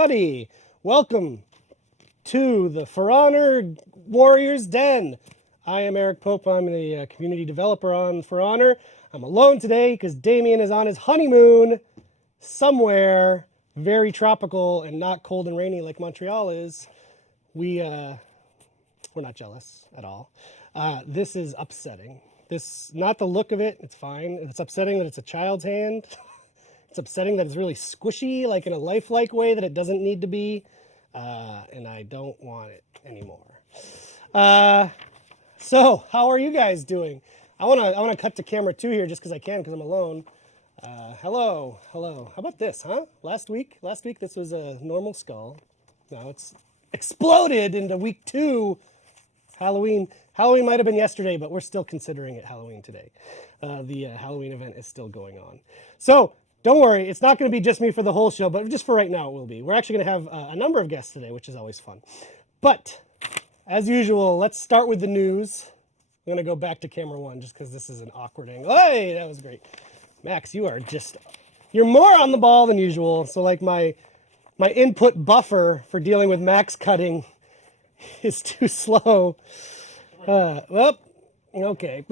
everybody. Welcome to the For Honor Warriors Den. I am Eric Pope. I'm the community developer on For Honor. I'm alone today because Damien is on his honeymoon somewhere very tropical and not cold and rainy like Montreal is. We're not jealous at all. This is upsetting. Not the look of it, it's fine. It's upsetting that it's a child's hand. It's upsetting that it's really squishy, like in a lifelike way that it doesn't need to be. And I don't want it anymore. So how are you guys doing? I wanna cut to camera 2 here just because I can, because I'm alone. Hello. How about this, huh? Last week this was a normal skull. Now it's exploded into week 2. Halloween might have been yesterday, but we're still considering it Halloween today. The Halloween event is still going on. So don't worry, it's not going to be just me for the whole show, but just for right now it will be. We're actually going to have a number of guests today, which is always fun. But as usual, let's start with the news. I'm going to go back to camera 1 just because this is an awkward angle. Hey, that was great. Max, you're more on the ball than usual. So like my input buffer for dealing with Max cutting is too slow. Okay.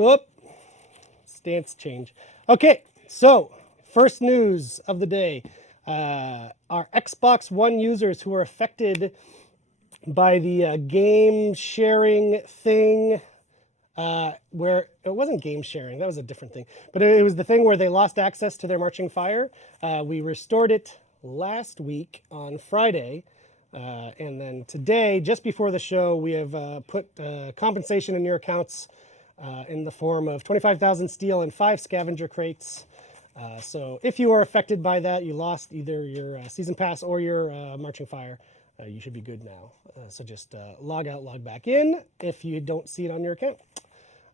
Stance change. Okay, so first news of the day. Our Xbox One users who are affected by the game sharing thing, where it wasn't game sharing, that was a different thing, but it was the thing where they lost access to their Marching Fire. We restored it last week on Friday. And then today, just before the show, we have put compensation in your accounts in the form of 25,000 steel and 5 scavenger crates. So if you are affected by that, you lost either your season pass or your Marching Fire, you should be good now. So just log out, log back in if you don't see it on your account.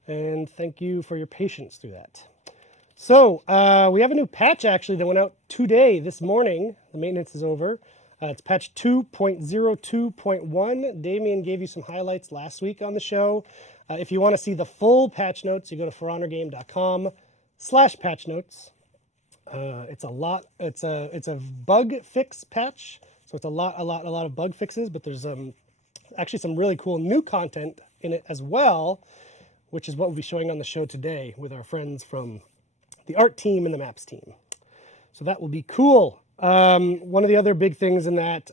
And thank you for your patience through that. So we have a new patch actually that went out today, this morning. The maintenance is over. It's patch 2.02.1. Damien gave you some highlights last week on the show. If you want to see the full patch notes, you go to forhonorgame.com/patch notes. It's a bug fix patch, so it's a lot of bug fixes. But there's actually some really cool new content in it as well, which is what we'll be showing on the show today with our friends from the art team and the maps team. So that will be cool. One of the other big things in that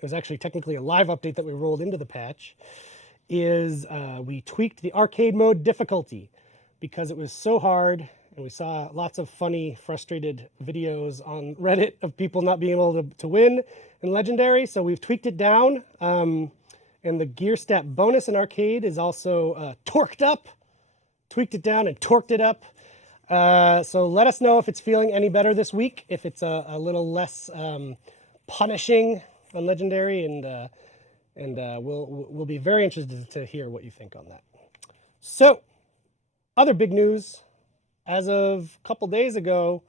is actually technically a live update that we rolled into the patch is we tweaked the arcade mode difficulty because it was so hard, and we saw lots of funny, frustrated videos on Reddit of people not being able to win in Legendary. So we've tweaked it down, and the gear stat bonus in arcade is also torqued up, tweaked it down and torqued it up. So let us know if it's feeling any better this week, if it's a little less punishing on Legendary, and we'll be very interested to hear what you think on that. So, other big news, as of a couple days ago,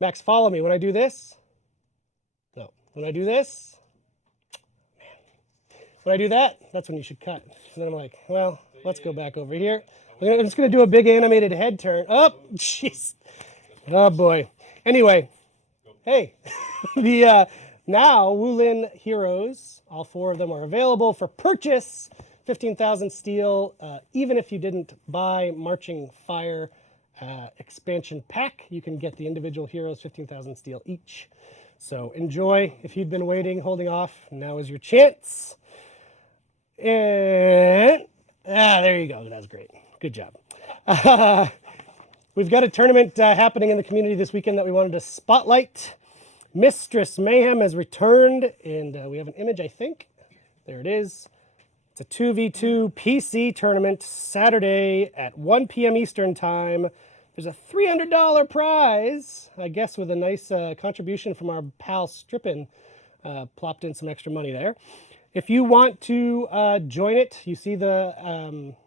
Max, follow me. When I do this, no. When I do this, man. When I do that, that's when you should cut. And then I'm like, well, let's go back over here. I'm just going to do a big animated head turn. Oh, jeez. Oh, boy. Anyway, hey, now Wulin Heroes, all 4 of them are available for purchase. 15,000 steel. Even if you didn't buy Marching Fire expansion pack, you can get the individual heroes 15,000 steel each. So enjoy. If you'd been waiting, holding off, now is your chance. And there you go. That's great. Good job. We've got a tournament happening in the community this weekend that we wanted to spotlight. Mistress Mayhem has returned, and we have an image, I think. There it is. It's a 2v2 PC tournament Saturday at 1 p.m. Eastern Time. There's a $300 prize, I guess, with a nice contribution from our pal Strippin. Plopped in some extra money there. If you want to join it, you see the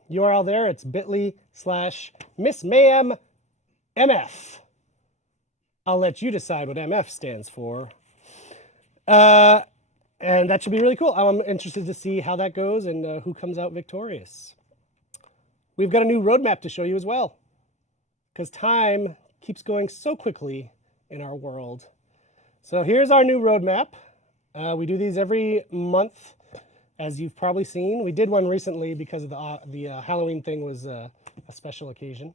URL there. It's bit.ly/MissMayhemMF. I'll let you decide what MF stands for. And that should be really cool. I'm interested to see how that goes and who comes out victorious. We've got a new roadmap to show you as well, because time keeps going so quickly in our world. So here's our new roadmap. We do these every month, as you've probably seen. We did one recently because of the Halloween thing was a special occasion.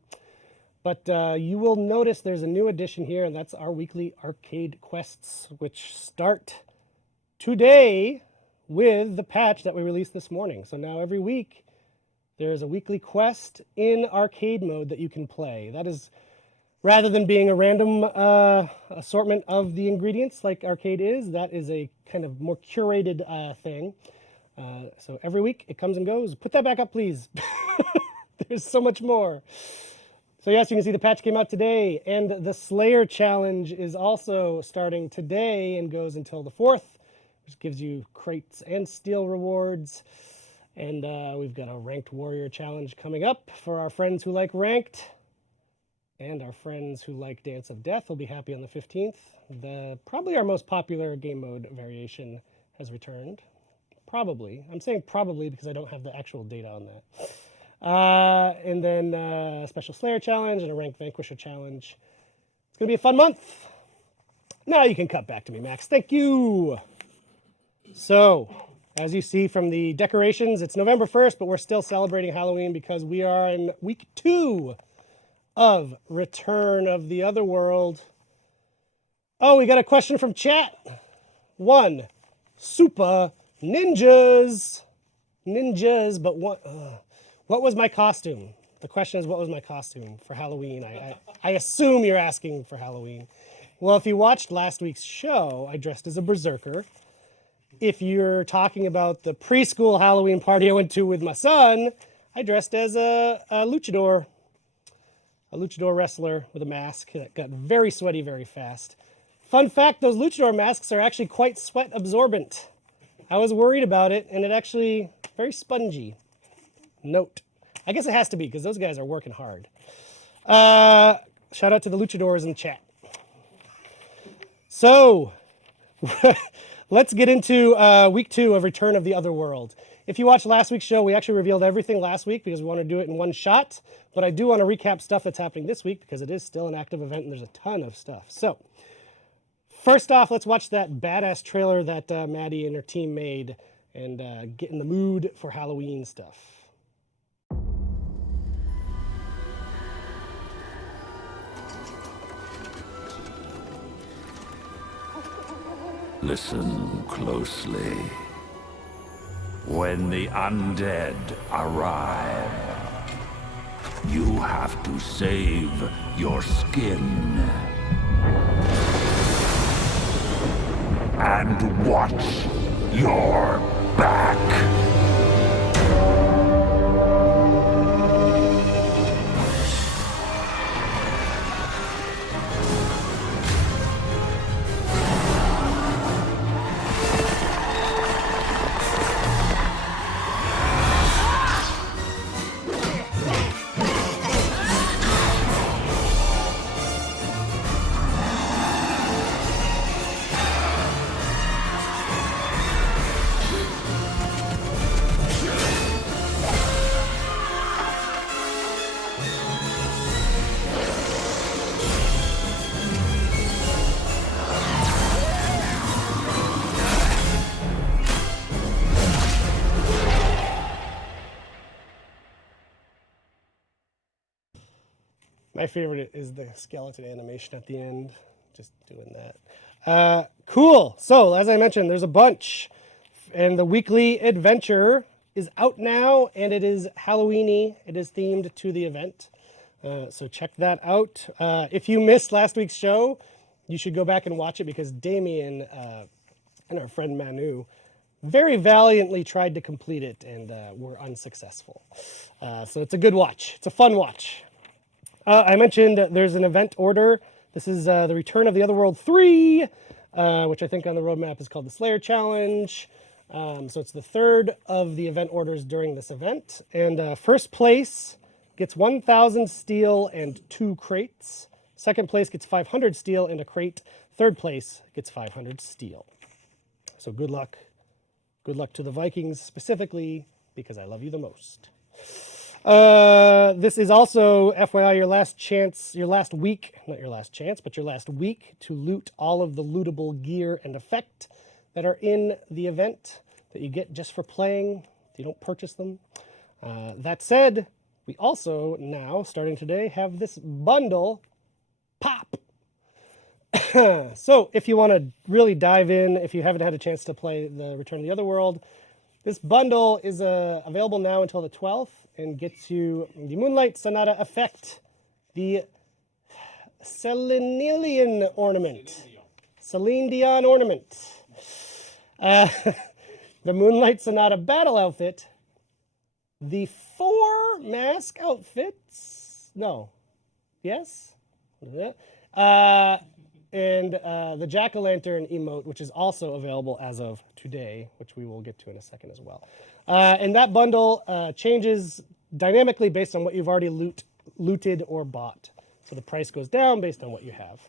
But you will notice there's a new addition here, and that's our weekly arcade quests, which start today with the patch that we released this morning. So now every week, there's a weekly quest in arcade mode that you can play. That is, rather than being a random assortment of the ingredients like arcade is, that is a kind of more curated thing. So every week it comes and goes. Put that back up, please. There's so much more. So yes, you can see the patch came out today, and the Slayer Challenge is also starting today and goes until the 4th, which gives you crates and steel rewards. And we've got a Ranked Warrior Challenge coming up for our friends who like Ranked. And our friends who like Dance of Death will be happy on the 15th. Probably our most popular game mode variation has returned. Probably. I'm saying probably because I don't have the actual data on that. And then a special Slayer Challenge and a Ranked Vanquisher Challenge. It's going to be a fun month. Now you can cut back to me, Max. Thank you. So, as you see from the decorations, it's November 1st, but we're still celebrating Halloween because we are in week 2 of Return of the Otherworld. Oh, we got a question from chat. 1. Super ninjas. Ninjas, but what was my costume? The question is, what was my costume for Halloween? I assume you're asking for Halloween. Well, if you watched last week's show, I dressed as a berserker. If you're talking about the preschool Halloween party I went to with my son, I dressed as a luchador wrestler with a mask that got very sweaty very fast. Fun fact, those luchador masks are actually quite sweat absorbent. I was worried about it, and it actually very spongy. Note. I guess it has to be because those guys are working hard. Shout out to the luchadors in the chat. So, let's get into week 2 of Return of the Otherworld. If you watched last week's show, we actually revealed everything last week because we want to do it in one shot. But I do want to recap stuff that's happening this week because it is still an active event and there's a ton of stuff. So, first off, let's watch that badass trailer that Maddie and her team made and get in the mood for Halloween stuff. Listen closely. When the undead arrive, you have to save your skin. And watch your back. My favorite is the skeleton animation at the end. Just doing that. Cool. So, as I mentioned, there's a bunch. And the weekly adventure is out now, and it is Halloween-y. It is themed to the event. So check that out. If you missed last week's show, you should go back and watch it because Damien and our friend Manu very valiantly tried to complete it and were unsuccessful. So it's a good watch. It's a fun watch. I mentioned there's an event order. This is the Return of the Otherworld 3, which I think on the roadmap is called the Slayer Challenge. So it's the third of the event orders during this event. And first place gets 1,000 steel and 2 crates. Second place gets 500 steel and a crate. Third place gets 500 steel. So good luck. Good luck to the Vikings specifically because I love you the most. This is also, FYI, your last chance, your last week, not your last chance, but your last week to loot all of the lootable gear and effect. that are in the event that you get just for playing. You don't purchase them. That said, we also now, starting today, have this bundle pop. So if you want to really dive in, if you haven't had a chance to play the Return of the Otherworld, this bundle is available now until the 12th and gets you the Moonlight Sonata Effect, the Celine ornament, Celine Dion ornament, the Moonlight Sonata battle outfit, the 4 mask outfits, no, yes, and the Jack-o'-lantern emote, which is also available as of today, which we will get to in a second as well. And that bundle changes dynamically based on what you've already looted or bought. So the price goes down based on what you have.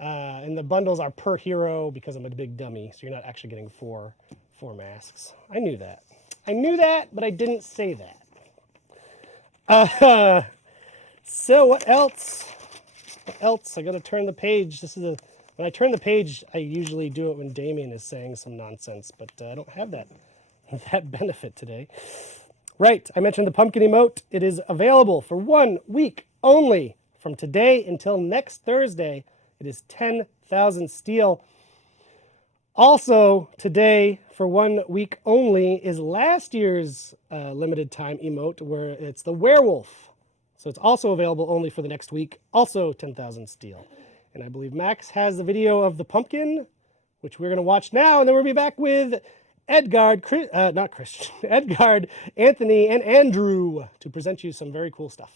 And the bundles are per hero because I'm a big dummy, so you're not actually getting four masks. I knew that. I knew that, but I didn't say that. So what else? What else? I gotta turn the page. When I turn the page, I usually do it when Damien is saying some nonsense, but I don't have that benefit today. Right, I mentioned the pumpkin emote. It is available for 1 week only. From today until next Thursday, it is 10,000 steel. Also, today, for 1 week only, is last year's limited time emote, where it's the werewolf. So it's also available only for the next week, also 10,000 steel. And I believe Max has the video of the pumpkin, which we're going to watch now, and then we'll be back with Edgard, Anthony, and Andrew to present you some very cool stuff.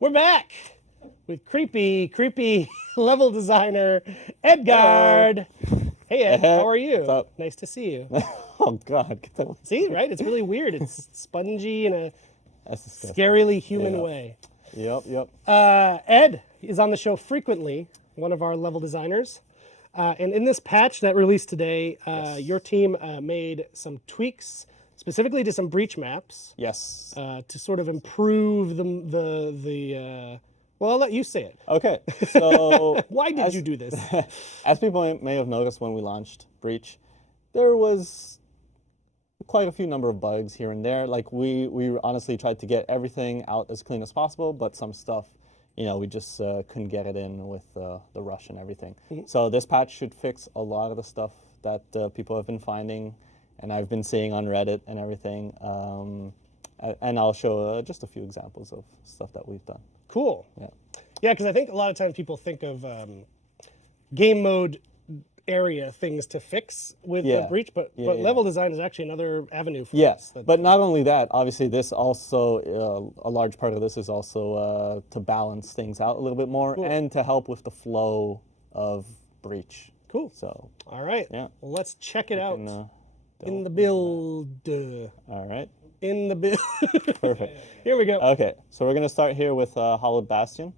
We're back with creepy level designer Edgard. Hey Ed, how are you? What's up? Nice to see you. Oh God! See, right? It's really weird. It's spongy in a That's disgusting. scarily human Yeah. way. Yep. Ed is on the show frequently, one of our level designers. And in this patch that released today, your team made some tweaks, specifically to some breach maps, Yes. to sort of improve the. Well, I'll let you say it. Okay. So Why did you do this? as people may have noticed when we launched Breach, there was quite a few number of bugs here and there. Like we honestly tried to get everything out as clean as possible, but some stuff, we just couldn't get it in with the rush and everything. So this patch should fix a lot of the stuff that people have been finding and I've been seeing on Reddit and everything. And I'll show just a few examples of stuff that we've done. Cool. Yeah. Yeah, because I think a lot of times people think of game mode area things to fix with the breach, but level design is actually another avenue for Yes, us. but not only that, obviously this also, a large part of this is also to balance things out a little bit more and to help with the flow of Breach. Cool. So, all right. Yeah. Well, let's check it out and, in the build. all right, In the build. perfect. Here we go. Okay, so we're going to start here with Hollowed Bastion.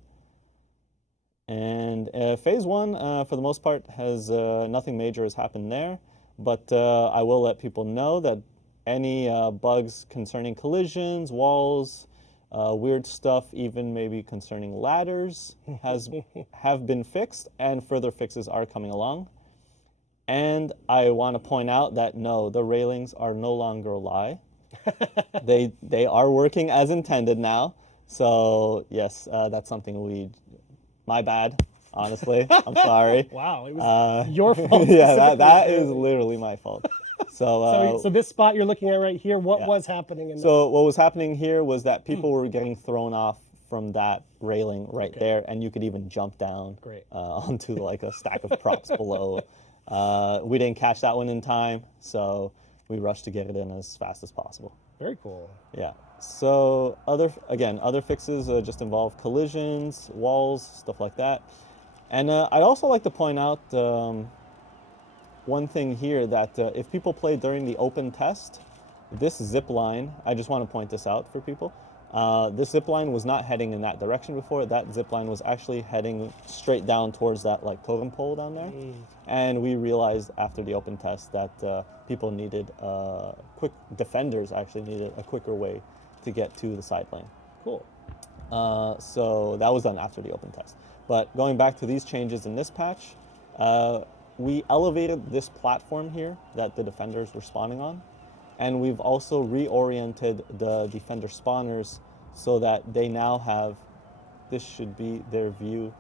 And phase 1, for the most part, has nothing major has happened there. But I will let people know that any bugs concerning collisions, walls, weird stuff, even maybe concerning ladders, have been fixed, and further fixes are coming along. And I want to point out that no, the railings are no longer a lie. They are working as intended now. So yes, that's something my bad, honestly. I'm sorry. Wow, it was your fault. Yeah, specifically, that is apparently. literally my fault. So this spot you're looking at right here, what yeah. was happening in So what was happening here was that people were getting thrown off from that railing right there, and you could even jump down Great. onto like a stack of props below. We didn't catch that one in time, so we rushed to get it in as fast as possible. Very cool. Yeah. So other fixes just involve collisions, walls, stuff like that. And I'd also like to point out one thing here that if people play during the open test, this zip line, I just want to point this out for people. This zip line was not heading in that direction before. That zip line was actually heading straight down towards that like totem pole down there. And we realized after the open test that people needed defenders actually needed a quicker way to get to the side lane. Cool. So that was done after the open test. But going back to these changes in this patch, we elevated this platform here that the defenders were spawning on, and we've also reoriented the defender spawners so that they now have, this should be their view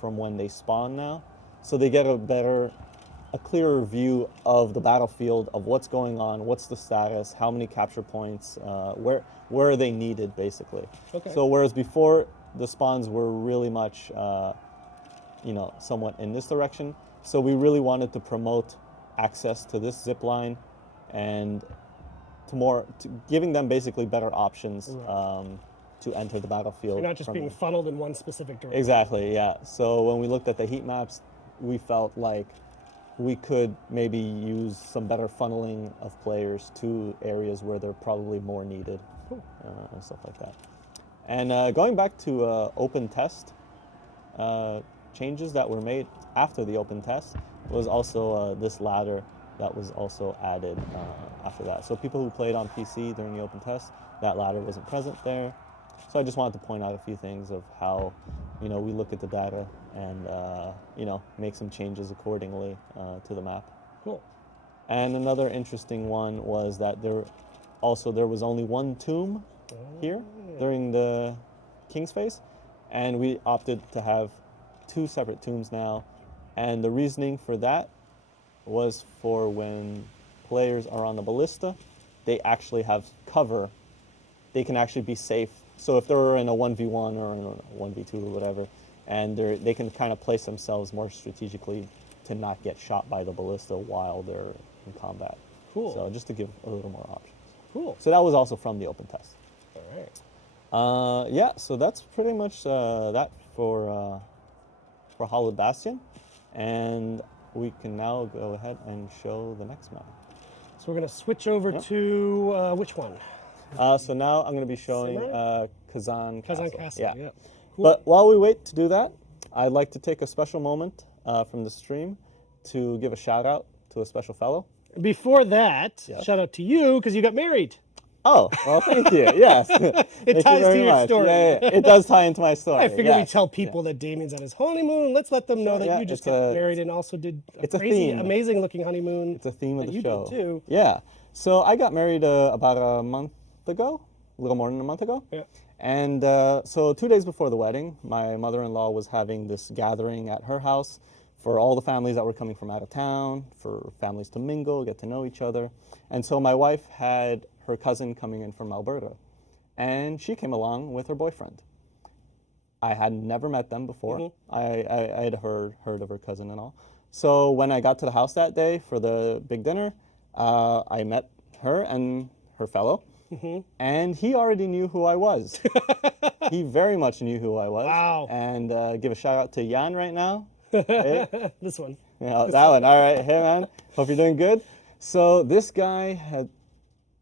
from when they spawn now. So they get a clearer view of the battlefield, of what's going on, what's the status, how many capture points, where are they needed, basically. Okay. So whereas before the spawns were really much, somewhat in this direction, so we really wanted to promote access to this zip line and to giving them basically better options to enter the battlefield. You're not just being funneled in one specific direction. Exactly, yeah. So when we looked at the heat maps, we felt like we could maybe use some better funneling of players to areas where they're probably more needed. Cool. And stuff like that. And going back to open test, changes that were made after the open test was also this ladder that was also added after that. So people who played on PC during the open test, that ladder wasn't present there. So I just wanted to point out a few things of how, we look at the data and, make some changes accordingly to the map. Cool. And another interesting one was that there was only one tomb here during the King's Phase, and we opted to have 2 separate tombs now. And the reasoning for that was for when players are on the ballista, they actually have cover. They can actually be safe. So if they're in a 1v1 or in a 1v2 or whatever, and they can kind of place themselves more strategically to not get shot by the ballista while they're in combat. Cool. So just to give a little more options. Cool. So that was also from the open test. All right. Yeah, so that's pretty much that for Hallowed Bastion. And we can now go ahead and show the next map. So we're going to switch over to which one? So now I'm going to be showing Kazan Castle. Yeah. Cool. But while we wait to do that, I'd like to take a special moment from the stream to give a shout out to a special fellow. Before that, shout out to you because you got married. Oh, well, thank you. Yes. It ties to your story. Yeah, it does tie into my story. I figured we'd tell people that Damien's at his honeymoon. Let's let them know that you just got married and also did a crazy, amazing looking honeymoon. It's a theme of the show. Did too. Yeah. So I got married about a month ago, a little more than a month ago. Yeah. And so 2 days before the wedding, my mother-in-law was having this gathering at her house for all the families that were coming from out of town, for families to mingle, get to know each other. And so my wife had her cousin coming in from Alberta, and she came along with her boyfriend. I had never met them before. I had heard of her cousin and all. So when I got to the house that day for the big dinner, I met her and her fellow, and he already knew who I was. He very much knew who I was. Wow. And give a shout out to Jan right now. Hey. This one. Yeah, that one. All right. Hey, man. Hope you're doing good. So this guy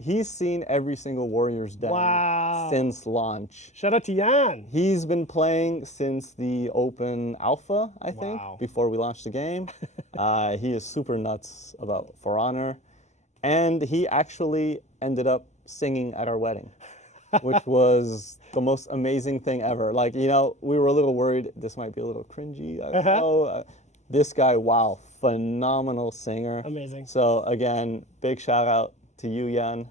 he's seen every single Warriors Den since launch. Shout out to Jan. He's been playing since the open alpha, I think, before we launched the game. He is super nuts about For Honor. And he actually ended up singing at our wedding, which was the most amazing thing ever. Like, we were a little worried this might be a little cringy. I don't know. This guy, wow, phenomenal singer. Amazing. So again, big shout out to you, Jan.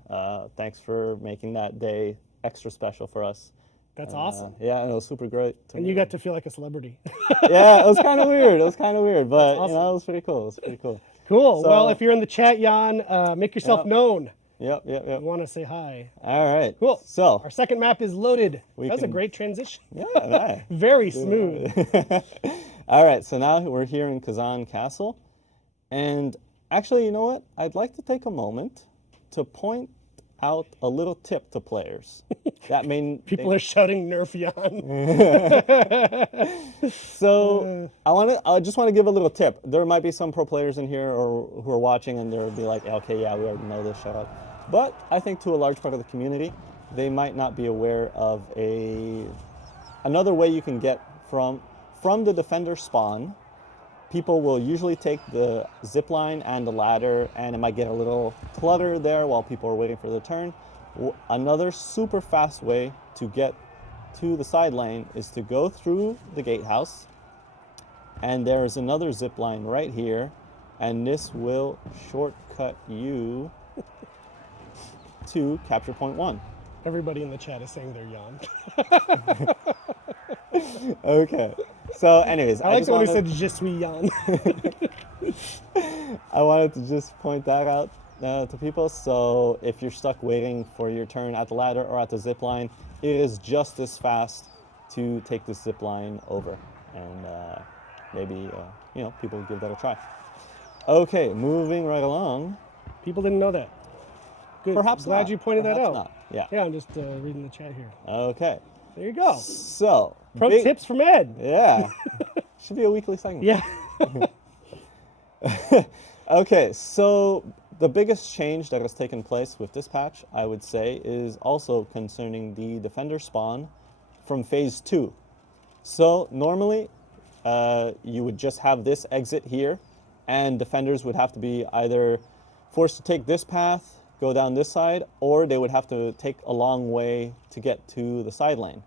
Thanks for making that day extra special for us. That's awesome. Yeah, and it was super great. And you got to feel like a celebrity. Yeah, it was kind of weird. It was kind of weird, but awesome. you know, it was pretty cool. It was pretty cool. Cool. So- well, if you're in the chat, Jan, make yourself Yep. known. Yep. I want to say hi. All right. Cool. So, Our second map is loaded. That was a can- great transition. yeah, right. Very smooth. All right, so now we're here in Kazan Castle. And actually, you know what? I'd like to take a moment to point out a little tip to players. That may People are shouting Nerf Jan. So I just want to give a little tip. There might be some pro players in here or who are watching and they'll be like, okay, yeah, we already know this, shut up. But I think to a large part of the community, they might not be aware of another way you can get from the defender spawn. People will usually take the zip line and the ladder, and it might get a little clutter there while people are waiting for their turn. Another super fast way to get to the side lane is to go through the gatehouse, and there's another zip line right here, and this will shortcut you to capture point 1. Everybody in the chat is saying they're Jan. Okay. So anyways, I like just the one who wanted- said Je suis Jan. I wanted to just point that out to people. So if you're stuck waiting for your turn at the ladder or at the zip line, it is just as fast to take the zip line over. And maybe, people give that a try. Okay, moving right along. People didn't know that. Good. Perhaps Glad not. you pointed that Perhaps out. not. Yeah. Yeah, I'm just reading the chat here. Okay. There you go. So. Pro tips from Ed. Yeah. Should be a weekly segment. Yeah. Okay, so the biggest change that has taken place with this patch, I would say, is also concerning the defender spawn from phase 2. So normally, you would just have this exit here, and defenders would have to be either forced to take this path, go down this side, or they would have to take a long way to get to the side lane.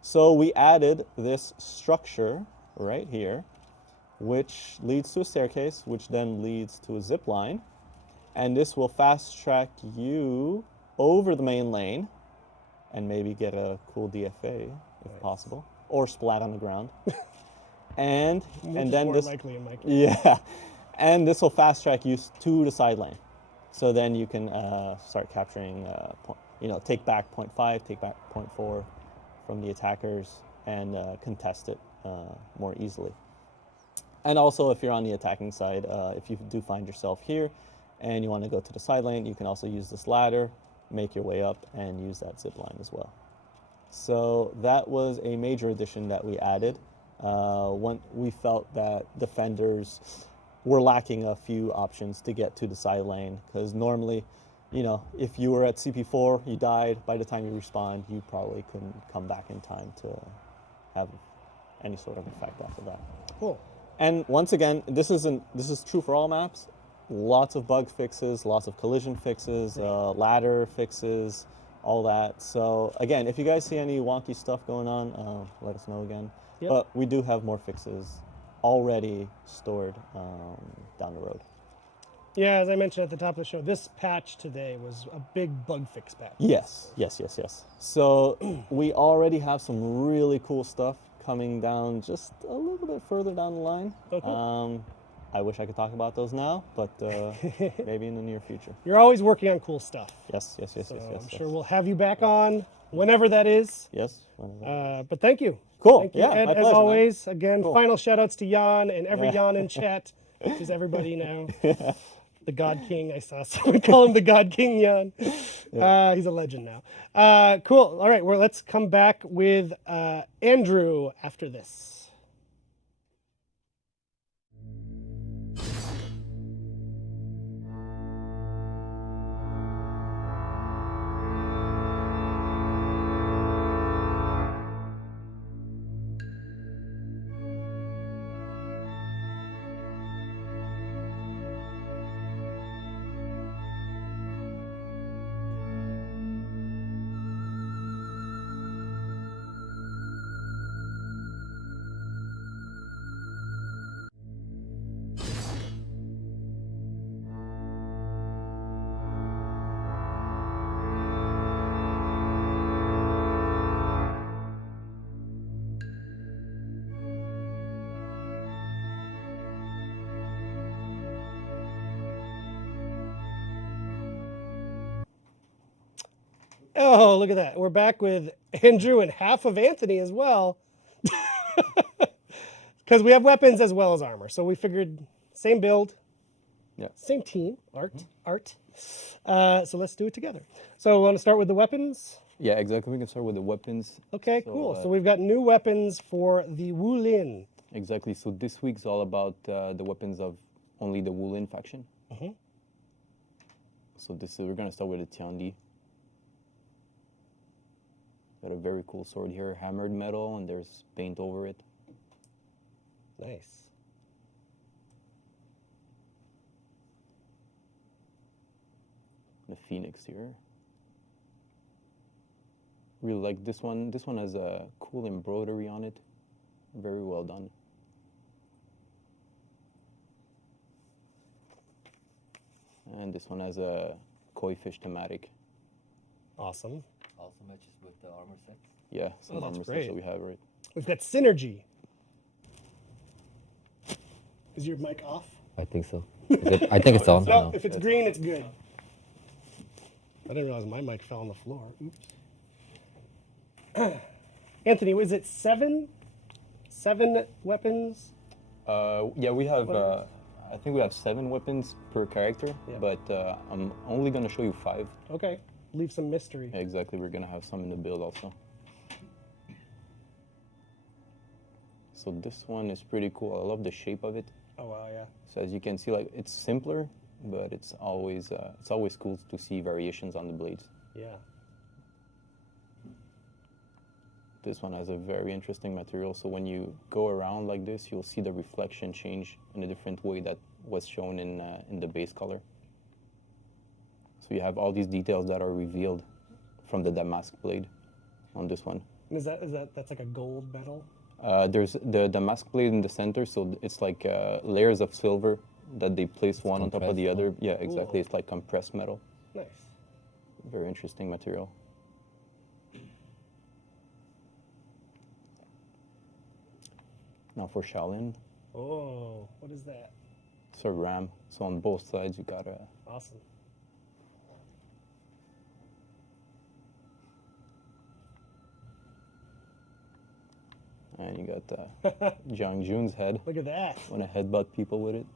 So we added this structure right here, which leads to a staircase, which then leads to a zip line. And this will fast track you over the main lane and maybe get a cool DFA if possible, or splat on the ground. and then more this, likely in my case. yeah, and this will fast track you to the side lane. So then you can start capturing, take back 0.5, take back 0.4 from the attackers and contest it more easily. And also, if you're on the attacking side, if you do find yourself here and you want to go to the side lane, you can also use this ladder, make your way up, and use that zip line as well. So that was a major addition that we added when we felt that defenders were lacking a few options to get to the side lane, because normally, if you were at CP4, you died, by the time you respawned, you probably couldn't come back in time to have any sort of effect off of that. Cool. And once again, this is true for all maps. Lots of bug fixes, lots of collision fixes, ladder fixes, all that. So again, if you guys see any wonky stuff going on, let us know again. Yep. But we do have more fixes already stored down the road. Yeah, as I mentioned at the top of the show, this patch today was a big bug fix patch. Yes. So we already have some really cool stuff coming down just a little bit further down the line. Okay. I wish I could talk about those now, but maybe in the near future. You're always working on cool stuff. Yes. So I'm sure we'll have you back on whenever that is. Yes. But thank you. Cool. Thank you, Yeah, Ed, my as pleasure, man. always. Again, Cool. final shout outs to Jan and every Yeah. Jan in chat, which is everybody now. The God King. I saw someone call him the God King Jan. He's a legend now. Cool. All right. Well, let's come back with Andrew after this. Oh, look at that. We're back with Andrew and half of Anthony as well. Because we have weapons as well as armor. So we figured same build, Yeah. same team, art. So let's do it together. So we want to start with the weapons? Yeah, exactly. We can start with the weapons. Okay, So, cool. So we've got new weapons for the Wulin. Exactly. So this week's all about the weapons of only the Wulin faction. So we're gonna start with the Tiandi. Got a very cool sword here, hammered metal, and there's paint over it. Nice. The Phoenix here. Really like this one. This one has a cool embroidery on it. Very well done. And this one has a koi fish thematic. Awesome. Also matches with the armor sets. Yeah, some that's armor sets great. that we have, right? We've got synergy. Is your mic off? I think so. I think it's on. No, if it's green, it's good. I didn't realize my mic fell on the floor. Oops. Anthony, was it seven? 7 weapons? Yeah, we have. I think we have 7 weapons per character, Yeah. but I'm only gonna show you 5. Okay. Leave some mystery. Yeah, exactly. We're gonna have some in the build also. So this one is pretty cool. I love the shape of it. Oh, wow, yeah. So as you can see, like it's simpler, but it's always cool to see variations on the blades. Yeah. This one has a very interesting material. So when you go around like this, you'll see the reflection change in a different way that was shown in the base color. So you have all these details that are revealed from the damask blade on this one. And that's like a gold metal? There's the damask blade in the center, so it's like layers of silver that they place one on top of the compressed, other. Yeah, exactly. Cool. It's like compressed metal. Nice. Very interesting material. Now for Shaolin, Oh, what is that? it's a ram. So on both sides you got a Awesome. and you got Jiang Jun's head. Look at that. Want to headbutt people with it?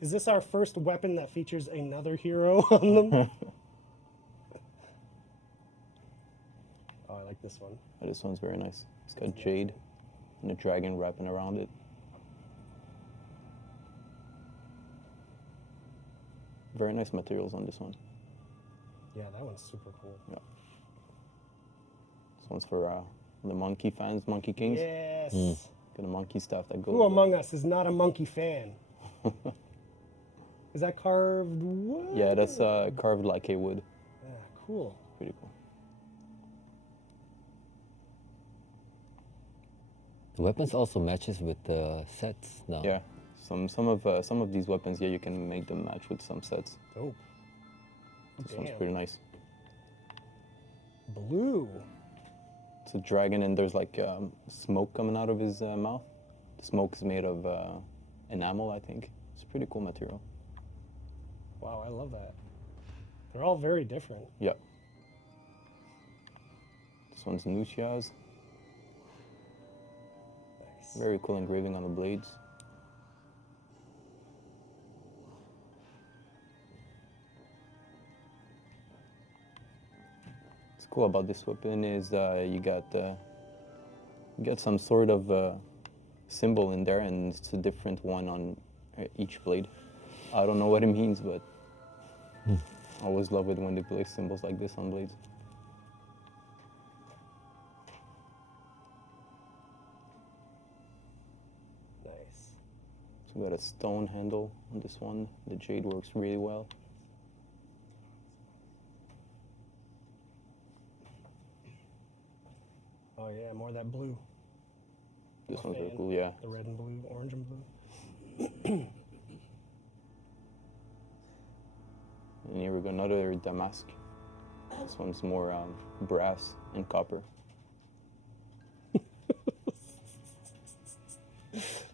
Is this our first weapon that features another hero on them? Oh, I like this one. Oh, this one's very nice. It's got jade and a dragon wrapping around it. Very nice materials on this one. Yeah, that one's super cool. Yeah. This one's for the monkey fans, Monkey Kings. Yes. Got a monkey staff that goes. Who among us is not a monkey fan? Is that carved wood? Yeah, that's carved like a wood. Yeah, cool. Pretty cool. The weapons also matches with the sets now. Yeah, some of these weapons, yeah, you can make them match with some sets. Dope. This one's Damn. pretty nice. Blue. It's a dragon, and there's like smoke coming out of his mouth. The smoke is made of enamel, I think. It's a pretty cool material. Wow, I love that. They're all very different. Yeah. This one's Nuxia's. Nice. Very cool engraving on the blades. What's cool about this weapon is you got some sort of symbol in there, and it's a different one on each blade. I don't know what it means, but I always love it when they place symbols like this on blades. Nice. So we got a stone handle on this one. The jade works really well. Oh yeah, more of that blue. This More one's very fan. cool, yeah. The red and blue, orange and blue. And here we got another damask. This one's more brass and copper.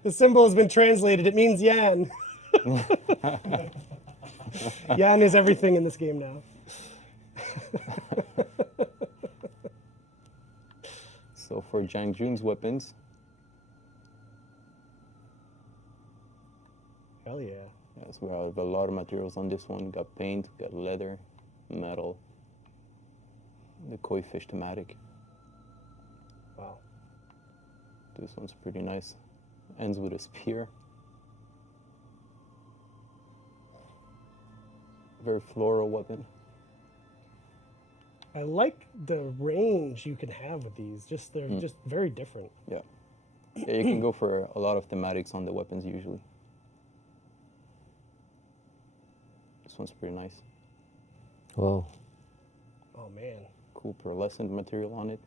The symbol has been translated. It means yan. Yan is everything in this game now. So for Jang Jun's weapons, Hell yeah. yes, we have a lot of materials on this one. We got paint, we got leather, metal, the koi fish thematic. Wow. This one's pretty nice. Ends with a spear. Very floral weapon. I like the range you can have with these. Just they're just very different. Yeah. Yeah, you can go for a lot of thematics on the weapons usually. This one's pretty nice. Whoa. Oh man. Cool pearlescent material on it.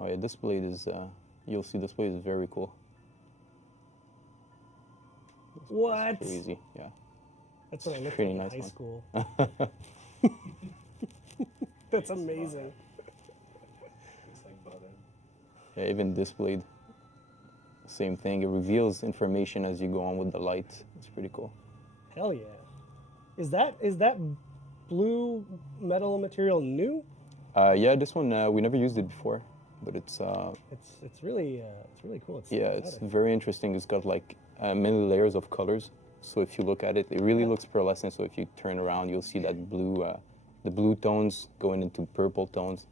Oh yeah, this blade is, you'll see this blade is very cool. What? Crazy, yeah. That's what I looked Pretty at in nice high one. school. That's amazing. Yeah, even this blade, same thing. It reveals information as you go on with the light. It's pretty cool. Hell yeah. Is that blue metal material new? Yeah, this one, we never used it before, but it's It's really cool. It's yeah, it's cinematic. very interesting. It's got like many layers of colors. So if you look at it, it really looks pearlescent. So if you turn around, you'll see that blue, the blue tones going into purple tones.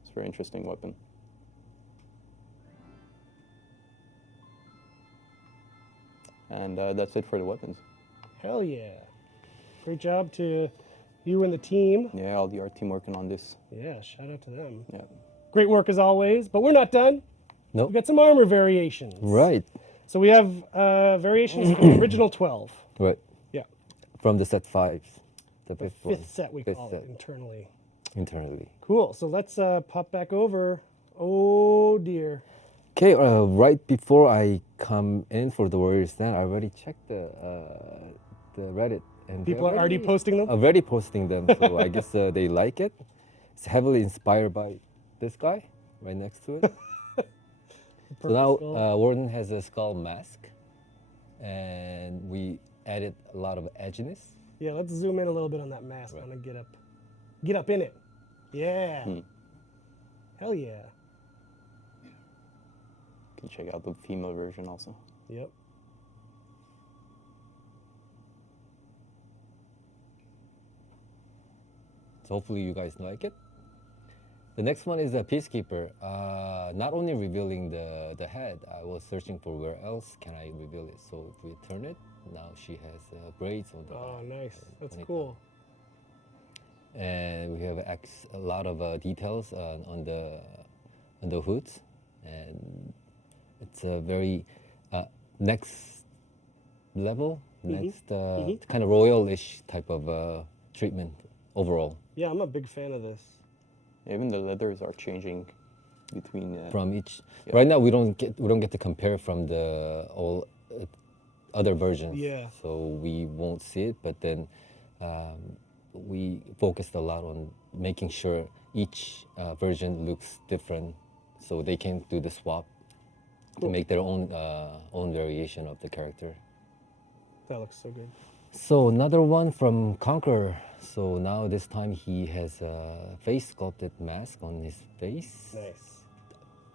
It's a very interesting weapon. And that's it for the weapons. Hell yeah. Great job to you and the team. Yeah, all the art team working on this. Yeah, shout out to them. Yeah. Great work as always, but we're not done. Nope. We got some armor variations. Right. So we have variations from the original 12. Right. Yeah. From the set 5. The The fifth one. fifth set we Fifth call set. it internally. Internally. Cool. So let's pop back over. Oh dear. Okay, right before I come in for the Warriors stand, I already checked the Reddit. And People they're are already posting them? Already posting them, so I guess they like it. It's heavily inspired by this guy right next to it. So now skull. Warden has a skull mask, and we added a lot of edginess. Yeah, let's zoom in a little bit on that mask. Right. I'm gonna get up in it. Yeah. Hell yeah. You can check out the female version also. Yep. So hopefully you guys like it. The next one is a Peacekeeper. Not only revealing the head, I was searching for where else can I reveal it. So if we turn it, now she has braids on the Oh, back. nice. That's Ponytail. cool. And we have a lot of details on the hoods, and it's a very next level, next kind of royal-ish type of treatment overall. Yeah, I'm a big fan of this. Even the leathers are changing between. From each, right now we don't get to compare from the all other versions. Yeah. So we won't see it, but then we focused a lot on making sure each version looks different, so they can do the swap to make their own variation of the character. That looks so good. So another one from Conqueror. So now this time he has a face sculpted mask on his face. Nice.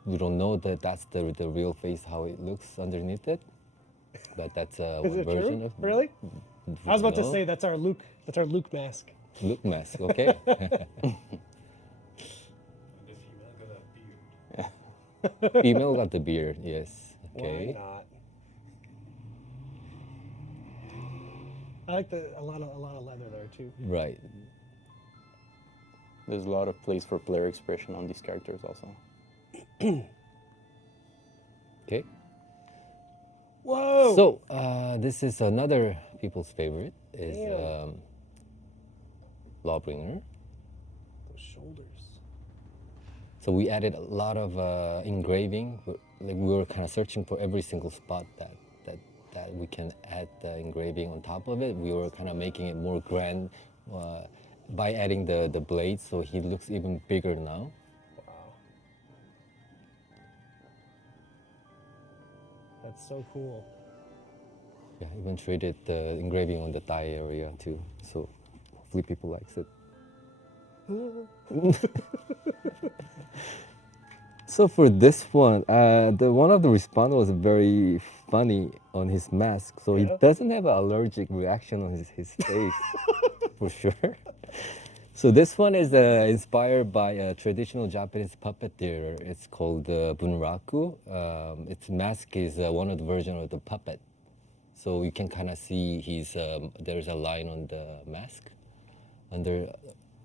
We don't know that that's the real face, how it looks underneath it, but that's Is one it version true? of Really? I was about to No. say that's our Luke. That's our Luke mask. Luke mask. Okay. Female got the beard. Yes. Okay. Why not? I like a lot of leather there too. Right. There's a lot of place for player expression on these characters also. Okay. Whoa! So this is another people's favorite is Damn. Lawbringer. Those shoulders. So we added a lot of engraving. Like we were kind of searching for every single spot that we can add the engraving on top of it. We were kind of making it more grand by adding the blades, so he looks even bigger now. That's so cool. Yeah, even traded the engraving on the thigh area too. So hopefully people likes it. So for this one, the one of the respondents was very funny on his mask. So he Yeah. doesn't have an allergic reaction on his face, for sure. So this one is inspired by a traditional Japanese puppet theater. It's called bunraku. Its mask is one of the version of the puppet. So you can kind of see there's a line on the mask under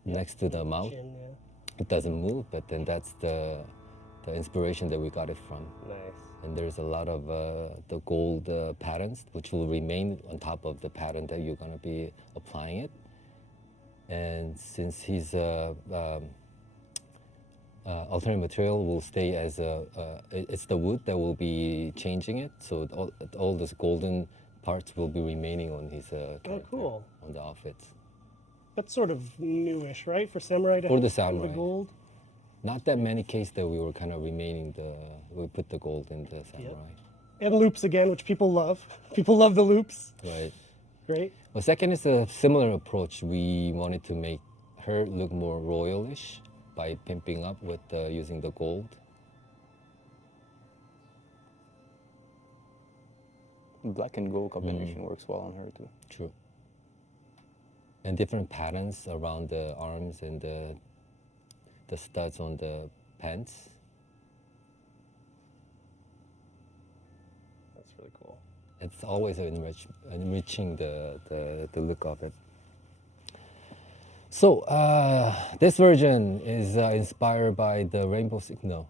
next to the mouth. Chin, yeah. It doesn't move, but then that's the inspiration that we got it from. Nice. And there's a lot of the gold patterns, which will remain on top of the pattern that you're gonna be applying it. And since his alternate material will stay as it's the wood that will be changing it. So all those golden parts will be remaining on his character, cool. on the outfits. That's sort of newish, right? For samurai to For the have kind of samurai. gold. Not that many cases that we were kind of remaining we put the gold in the samurai. And loops again, which people love. People love the loops. Right. Great. Well, second is a similar approach. We wanted to make her look more royalish by pimping up with using the gold. Black and gold combination works well on her too. True. And different patterns around the arms and the studs on the pants. That's really cool. It's always enriching the look of it. So this version is inspired by the Rainbow Six. No.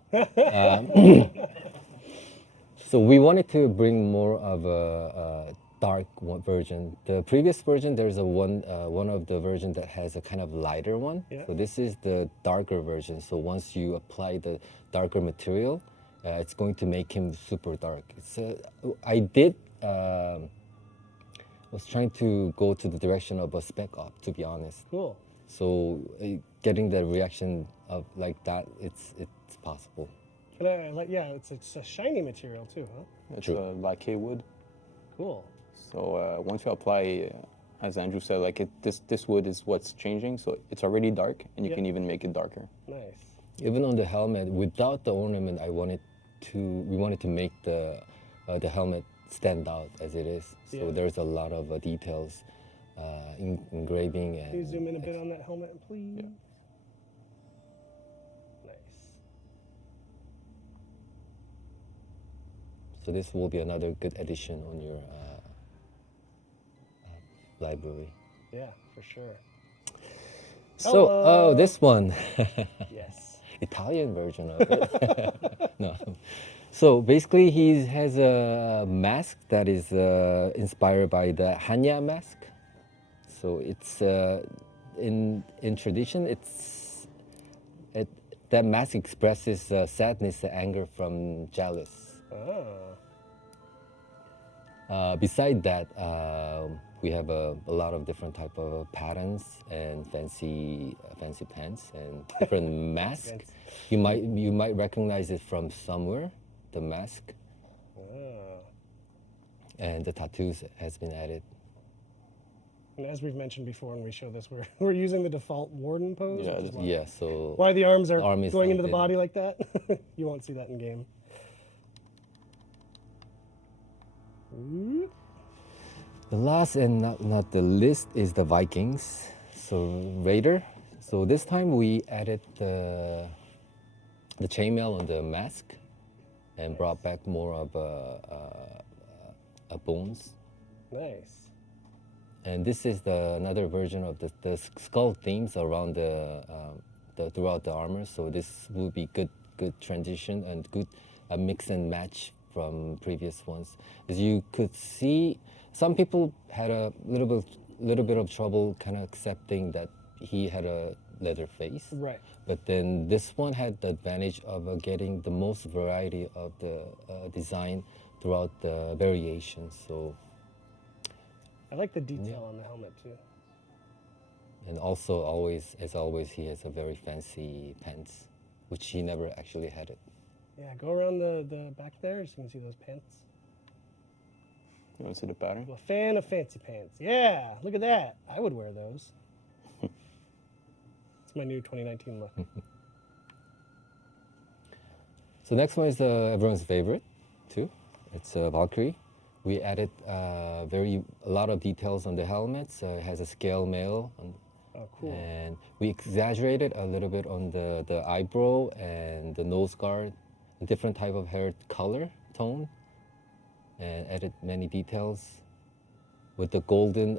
So we wanted to bring more of a dark version. The previous version, there's one of the version that has a kind of lighter one. Yeah. So this is the darker version. So once you apply the darker material, it's going to make him super dark. I was trying to go to the direction of a spec op, to be honest. Cool. So getting the reaction of like that, it's possible. And it's a shiny material too, huh? It's True. a lacquer wood. Cool. So once you apply, as Andrew said, like this wood is what's changing. So it's already dark, and you Yeah. can even make it darker. Nice. Even on the helmet, without the ornament, we wanted to make the helmet stand out as it is. So Yeah. there's a lot of details, engraving and. Can you zoom in a bit on that helmet, please? Yeah. Nice. So this will be another good addition on your library. Yeah, for sure. So, Hello. this one. Yes. Italian version of it. No. So basically, he has a mask that is inspired by the Hanya mask. So it's in tradition, that mask expresses sadness, anger from jealous. Beside that, we have a lot of different type of patterns and fancy pants and different masks. Fancy. You might recognize it from somewhere, the mask, and the tattoos has been added. And as we've mentioned before when we show this, we're using the default warden pose. Yeah, which is Yeah, so why the arms are The arm is going into the like body like that. You won't see that in game. the last and not the least is the Vikings. So Raider. So this time we added the chainmail on the mask and brought back more of a bones. Nice. And this is another version of the skull themes around throughout the armor. So this will be good transition and good mix and match from previous ones. As you could see, some people had a little bit of trouble kind of accepting that he had a leather face. Right. But then this one had the advantage of getting the most variety of the design throughout the variations. So. I like the detail on the helmet too. And also, as always, he has a very fancy pants, which he never actually had it. Yeah, go around the back there so you can see those pants. You want to see the pattern? I'm a fan of fancy pants. Yeah, look at that. I would wear those. It's my new 2019 look. So next one is everyone's favorite, too. It's Valkyrie. We added a lot of details on the helmets. It has a scale mail, Oh, cool. and we exaggerated a little bit on the eyebrow and the nose guard, a different type of hair color tone, and added many details with the golden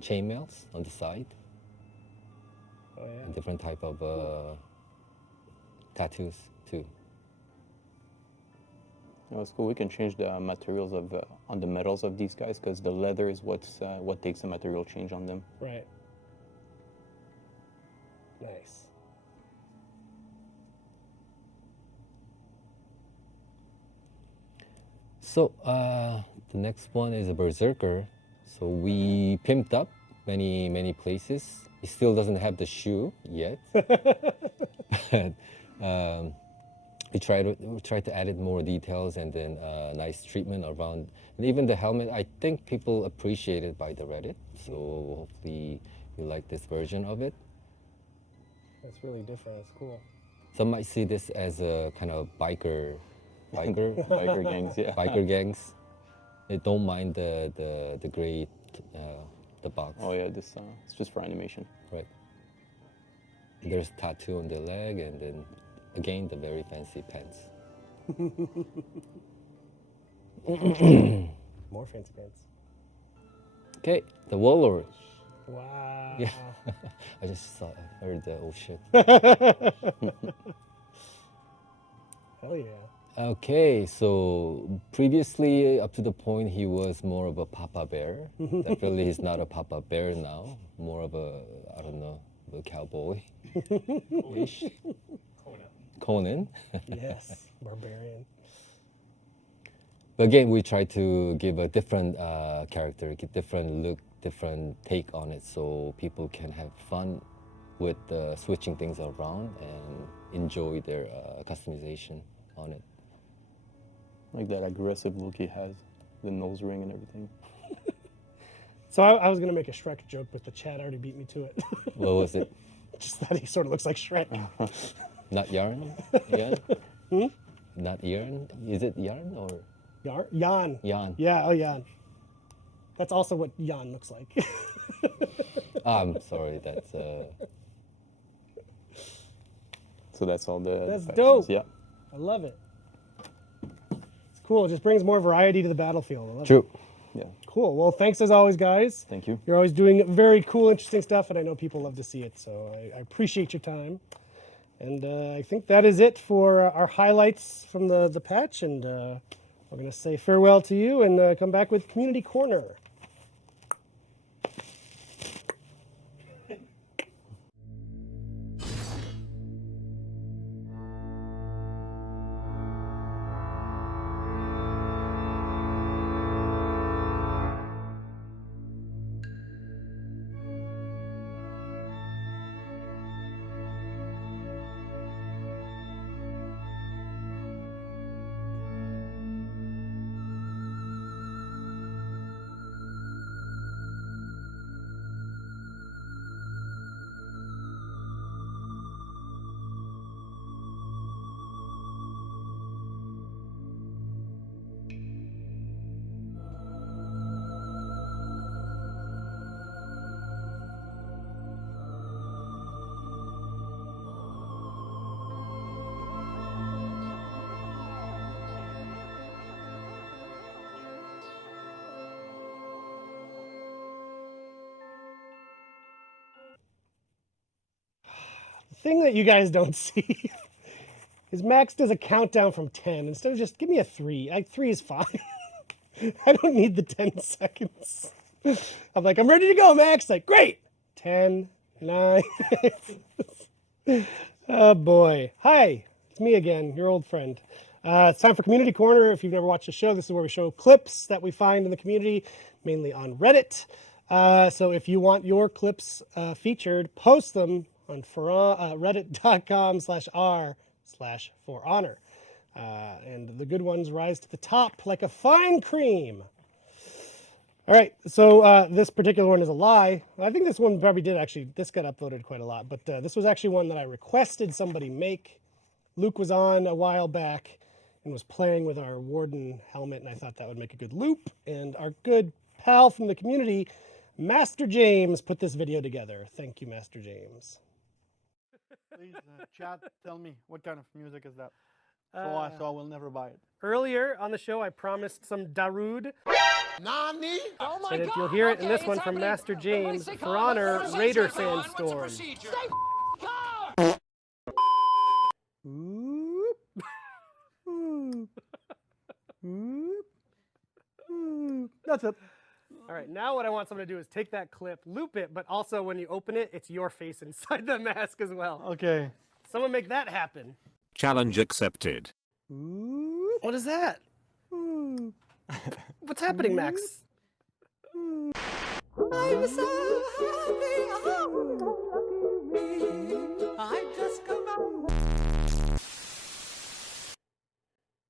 chainmails on the side, Oh, yeah. and different type of tattoos too. Oh, it's cool. We can change the materials of on the metals of these guys because the leather is what takes the material change on them. Right. Nice. So the next one is a berserker. So we pimped up many places. It still doesn't have the shoe yet, but we tried to add more details and then nice treatment around, and even the helmet. I think people appreciate it by the Reddit. So hopefully you like this version of it. That's really different. It's cool. Some might see this as a kind of biker Biker gangs, yeah. biker gangs. They don't mind the gray, the box. Oh yeah, this it's just for animation. Right. There's tattoo on the leg, and then again the very fancy pants. More fancy pants. Okay, the warlord. Wow. Yeah, I just heard the oh shit. Hell yeah. Okay, so previously, up to the point, he was more of a Papa Bear. Definitely, he's not a Papa Bear now. More of a, I don't know, a cowboy-ish. Conan. Yes. Barbarian. But again, we try to give a different character, different look, different take on it, so people can have fun with switching things around and enjoy their customization on it. Like that aggressive look he has, the nose ring and everything. So I was going to make a Shrek joke, but the chat already beat me to it. What was it? Just that he sort of looks like Shrek. Not yarn? Yarn? Not yarn? Is it yarn or Jan. yarn? Yeah, oh, Jan. That's also what Jan looks like. I'm sorry, that's So that's all the That's factions, dope. Yeah. I love it. It's cool. It just brings more variety to the battlefield. I love it. true. Yeah. Cool. Well, thanks as always, guys. Thank you. You're always doing very cool, interesting stuff, and I know people love to see it, so I appreciate your time. And I think that is it for our highlights from the patch, and we're going to say farewell to you and come back with Community Corner. Thing that you guys don't see is Max does a countdown from 10 instead of just give me a 3. Like 3 is fine. I don't need the 10 seconds. I'm like, I'm ready to go, Max. Like, great. 10, 9. Oh boy. Hi, it's me again, your old friend. It's time for Community Corner. If you've never watched the show, this is where we show clips that we find in the community, mainly on Reddit. So if you want your clips featured, post them on reddit.com/r/for honor. And the good ones rise to the top like a fine cream. All right, so this particular one is a lie. I think this one probably did actually, this got upvoted quite a lot, but this was actually one that I requested somebody make. Luke was on a while back and was playing with our Warden helmet, and I thought that would make a good loop. And our good pal from the community, Master James, put this video together. Thank you, Master James. Please, chat, tell me, what kind of music is that? So I will never buy it. Earlier on the show, I promised some Darude. Nani? Oh my And God. you'll hear it in Okay, this one it's from happening. Master James, Stay For calm. Honor, What's the Raider procedure? What's the Sandstorm. procedure? Stay calm. Oop. Oop. Oop. Oop. That's it. All right, now what I want someone to do is take that clip, loop it, but also when you open it, it's your face inside the mask as well. Okay. Someone make that happen. Challenge accepted. Oop. What is that? Oop. What's happening, Max? I'm so happy. Oh, lucky me. I just come out.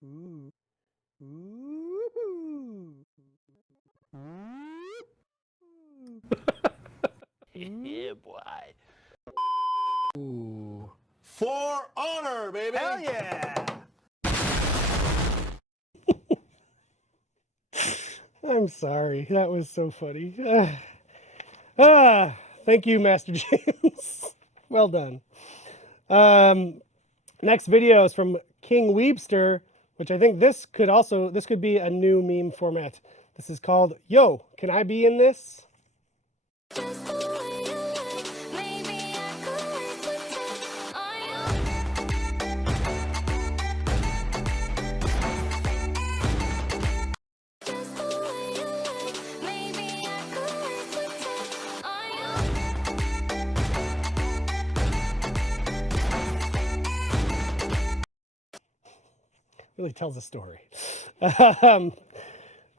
Ooh. Yeah, boy. Ooh. For honor, baby. Hell yeah! I'm sorry. That was so funny. Thank you, Master James. Well done. Next video is from King Weebster, which I think this could be a new meme format. This is called, Yo, can I be in this? Really tells a story.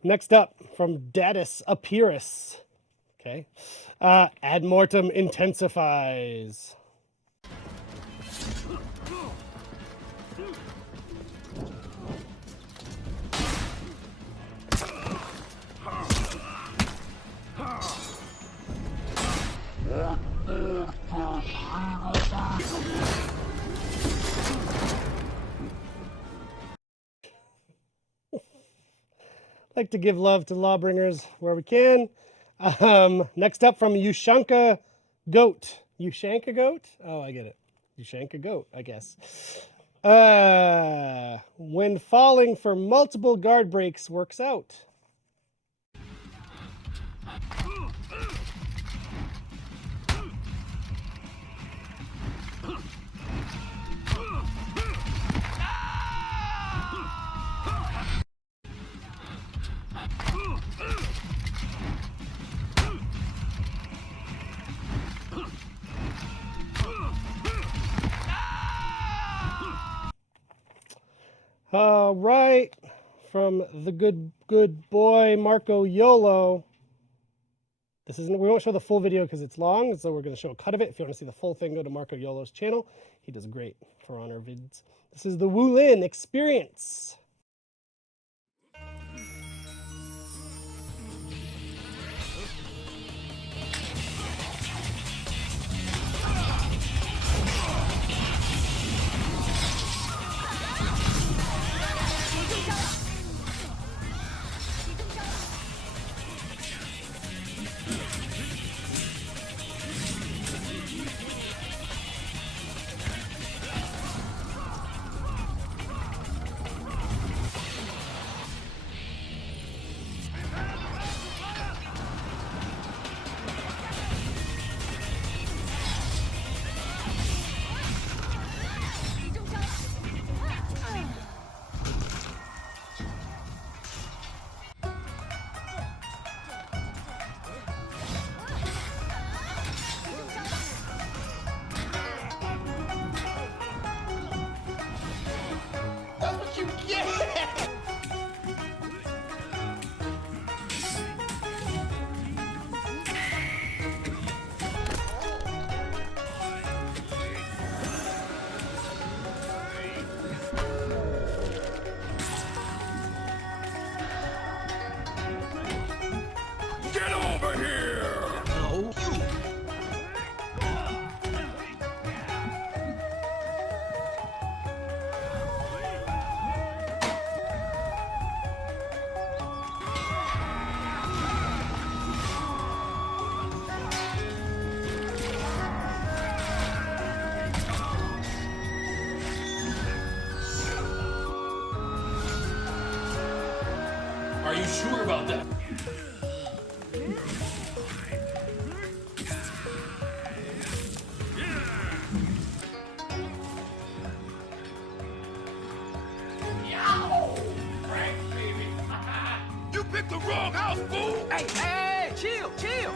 Next up, from Datus Apirus. Okay. Ad mortem intensifies. Like to give love to Lawbringers where we can. Next up from Ushanka Goat. Ushanka Goat? Oh, I get it. Ushanka Goat, I guess. When falling for multiple guard breaks works out. All right, from the good boy Marco Yolo. We won't show the full video because it's long, so we're going to show a cut of it. If you want to see the full thing, go to Marco Yolo's channel. He does great For Honor vids. This is the Wulin experience. sure about that. You picked the wrong house, fool! Hey, hey, chill, chill.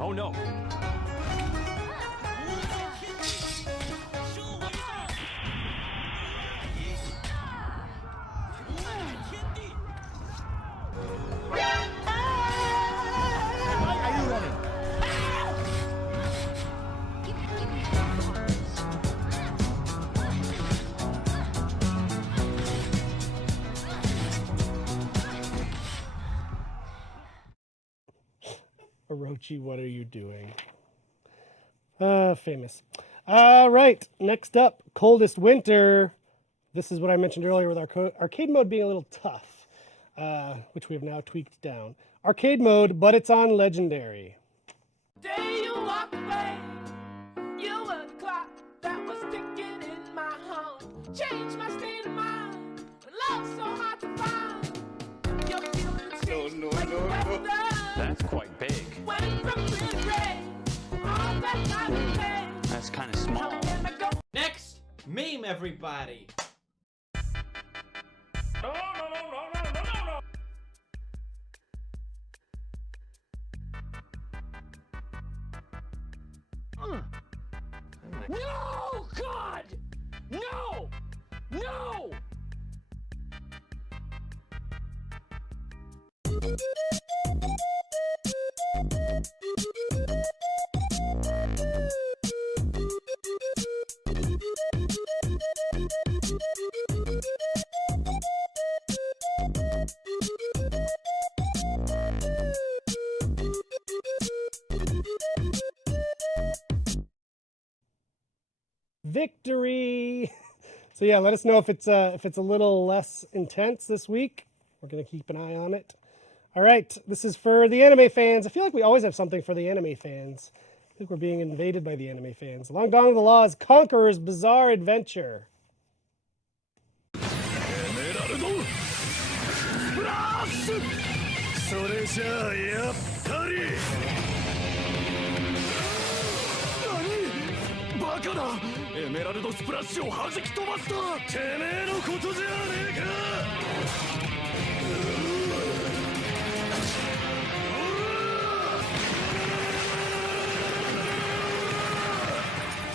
Oh no. Orochi, what are you doing? Famous. All right, next up, Coldest Winter. This is what I mentioned earlier with our arcade mode being a little tough, which we have now tweaked down. Arcade mode, but it's on Legendary. Day you walked away, you were the clock that was ticking in my home. Changed my state of mind, love's so hard to find. Your feelings changed like the weather. That's quite big. Went from clear to gray, all that time and day. That's kind of small. How can I go? Next, meme everybody. No, God! No! No! Victory! So yeah, let us know if it's a little less intense this week. We're gonna keep an eye on it. All right, this is for the anime fans. I feel like we always have something for the anime fans. I think we're being invaded by the anime fans. Long Dawn of the Law's Conqueror's Bizarre Adventure. それじゃあやっぱり何バカだエメラルドスプラッシュを弾き飛ばすとてめえのことじゃねえか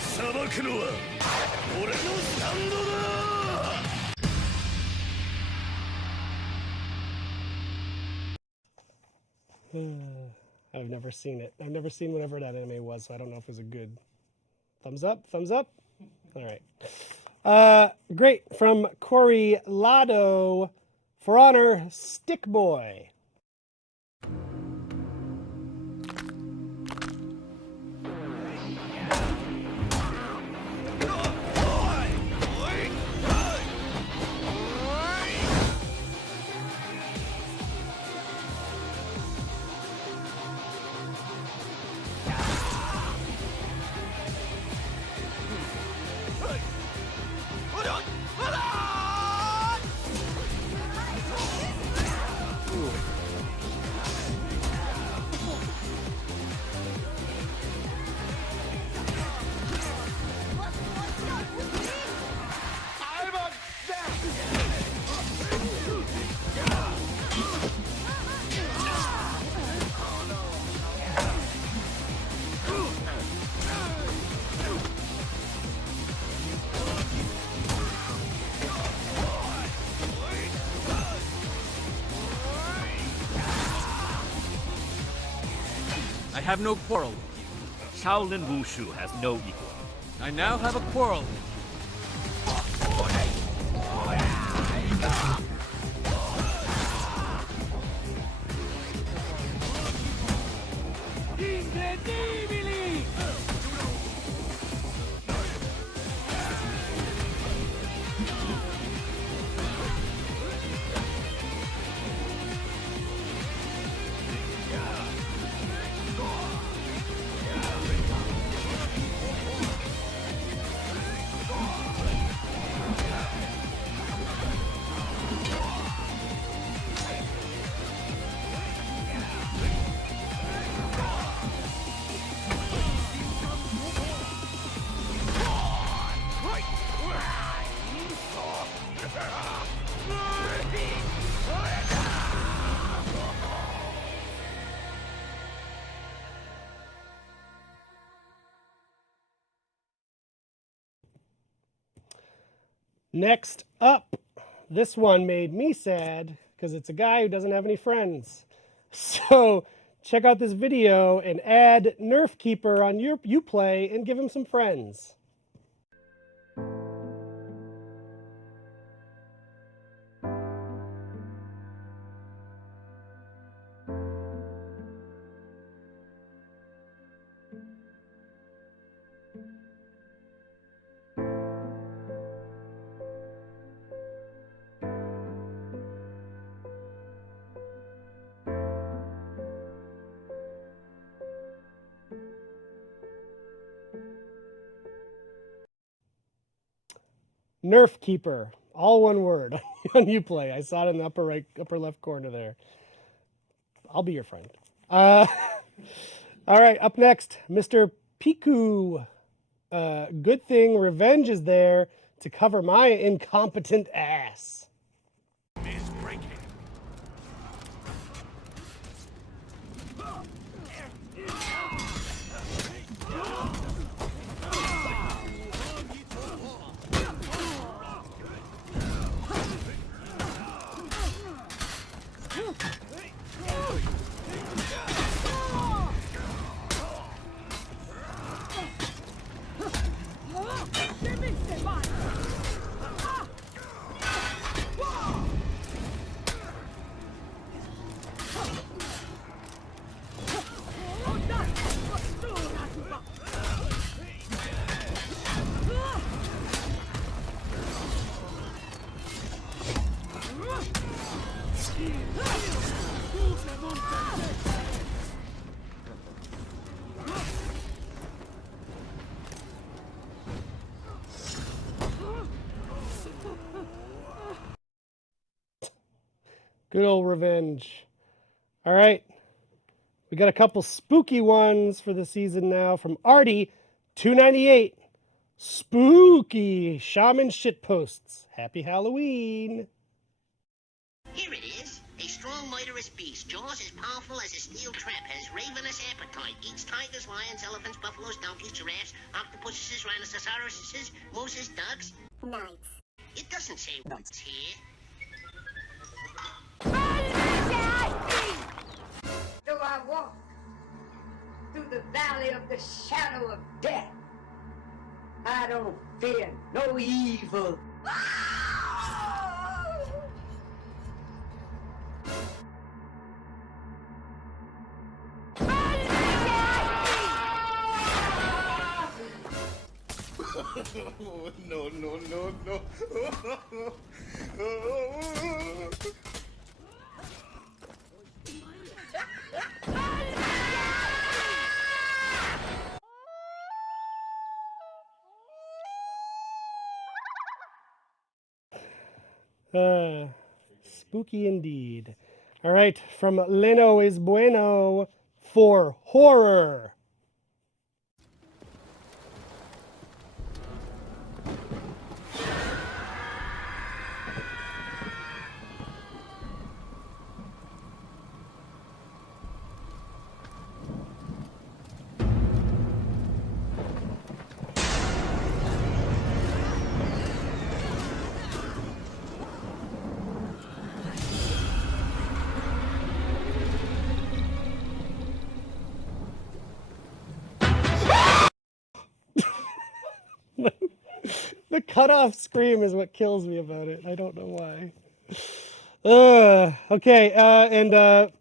裁くのは俺のスタンドだ I've never seen it. I've never seen whatever that anime was, so I don't know if it was a good thumbs up. Thumbs up. All right. Great from Corey Lado. For Honor, Stick Boy. I have no quarrel with you. Shaolin Wushu has no equal. I now have a quarrel with Next up, this one made me sad because it's a guy who doesn't have any friends. So check out this video and add Nerf Keeper on your Uplay and give him some friends. Nerf Keeper, all one word on Uplay. I saw it in the upper left corner there. I'll be your friend. All right, up next, Mr. Piku. Good thing Revenge is there to cover my incompetent ass. Is breaking. Good old Revenge. All right. We got a couple spooky ones for the season now from Artie, 298. Spooky shaman shitposts. Happy Halloween. Here it is. A strong, murderous beast, jaws as powerful as a steel trap, has ravenous appetite, eats tigers, lions, elephants, buffaloes, donkeys, giraffes, octopuses, rhinoceroses, mooses, ducks. Knights. It doesn't say what's here. Though I walk through the valley of the shadow of death, I don't fear no evil. No, no, no, no. Spooky indeed. All right, from Leno is Bueno for horror. The cutoff scream is what kills me about it. I don't know why. Okay, and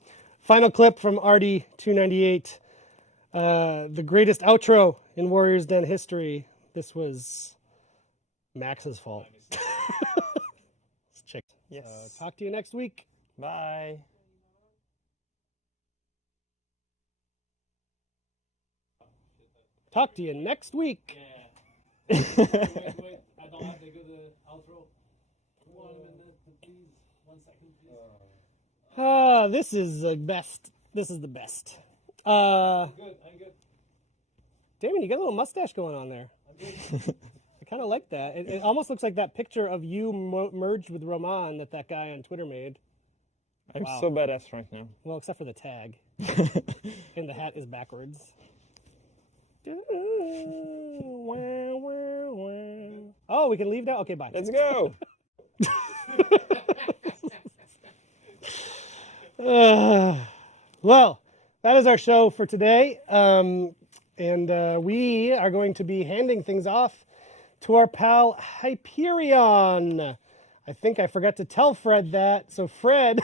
final clip from Artie298. The greatest outro in Warriors Den history. This was Max's fault. Let's check. Yes. Talk to you next week. Bye. Talk to you next week. wait. I don't have to go to the outro. 1 minute, please. 1 second, please. This is the best. This is the best. I'm good. Damon, you got a little mustache going on there. I'm good. I kind of like that. It almost looks like that picture of you merged with Roman that guy on Twitter made. I'm so badass right now. Well, except for the tag. And the hat is backwards. Oh, we can leave now? Okay, bye. Let's go. Well, that is our show for today. And we are going to be handing things off to our pal Hyperion. I think I forgot to tell Fred that. So Fred,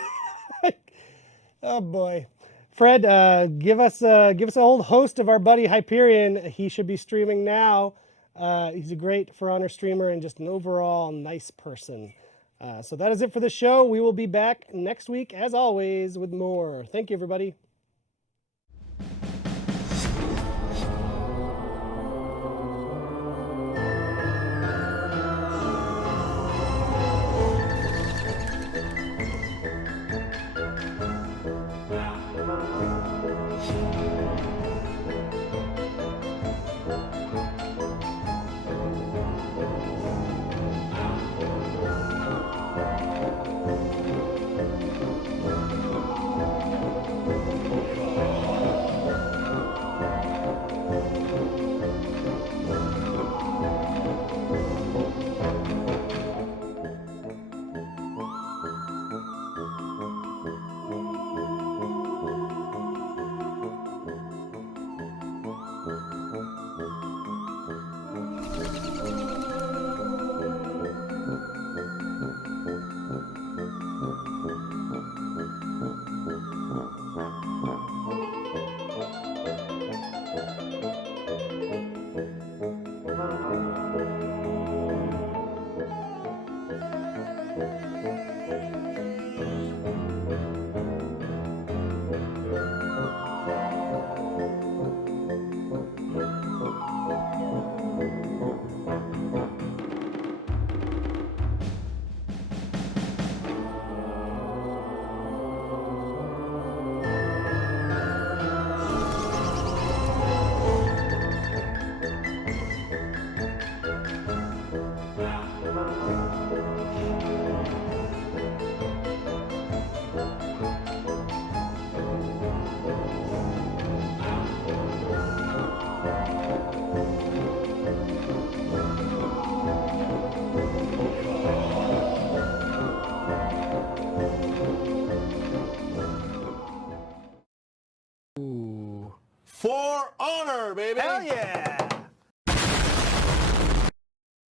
oh boy. Fred, give us an old host of our buddy Hyperion. He should be streaming now. He's a great For Honor streamer and just an overall nice person. So that is it for the show. We will be back next week, as always, with more. Thank you, everybody. For honor, baby! Hell yeah!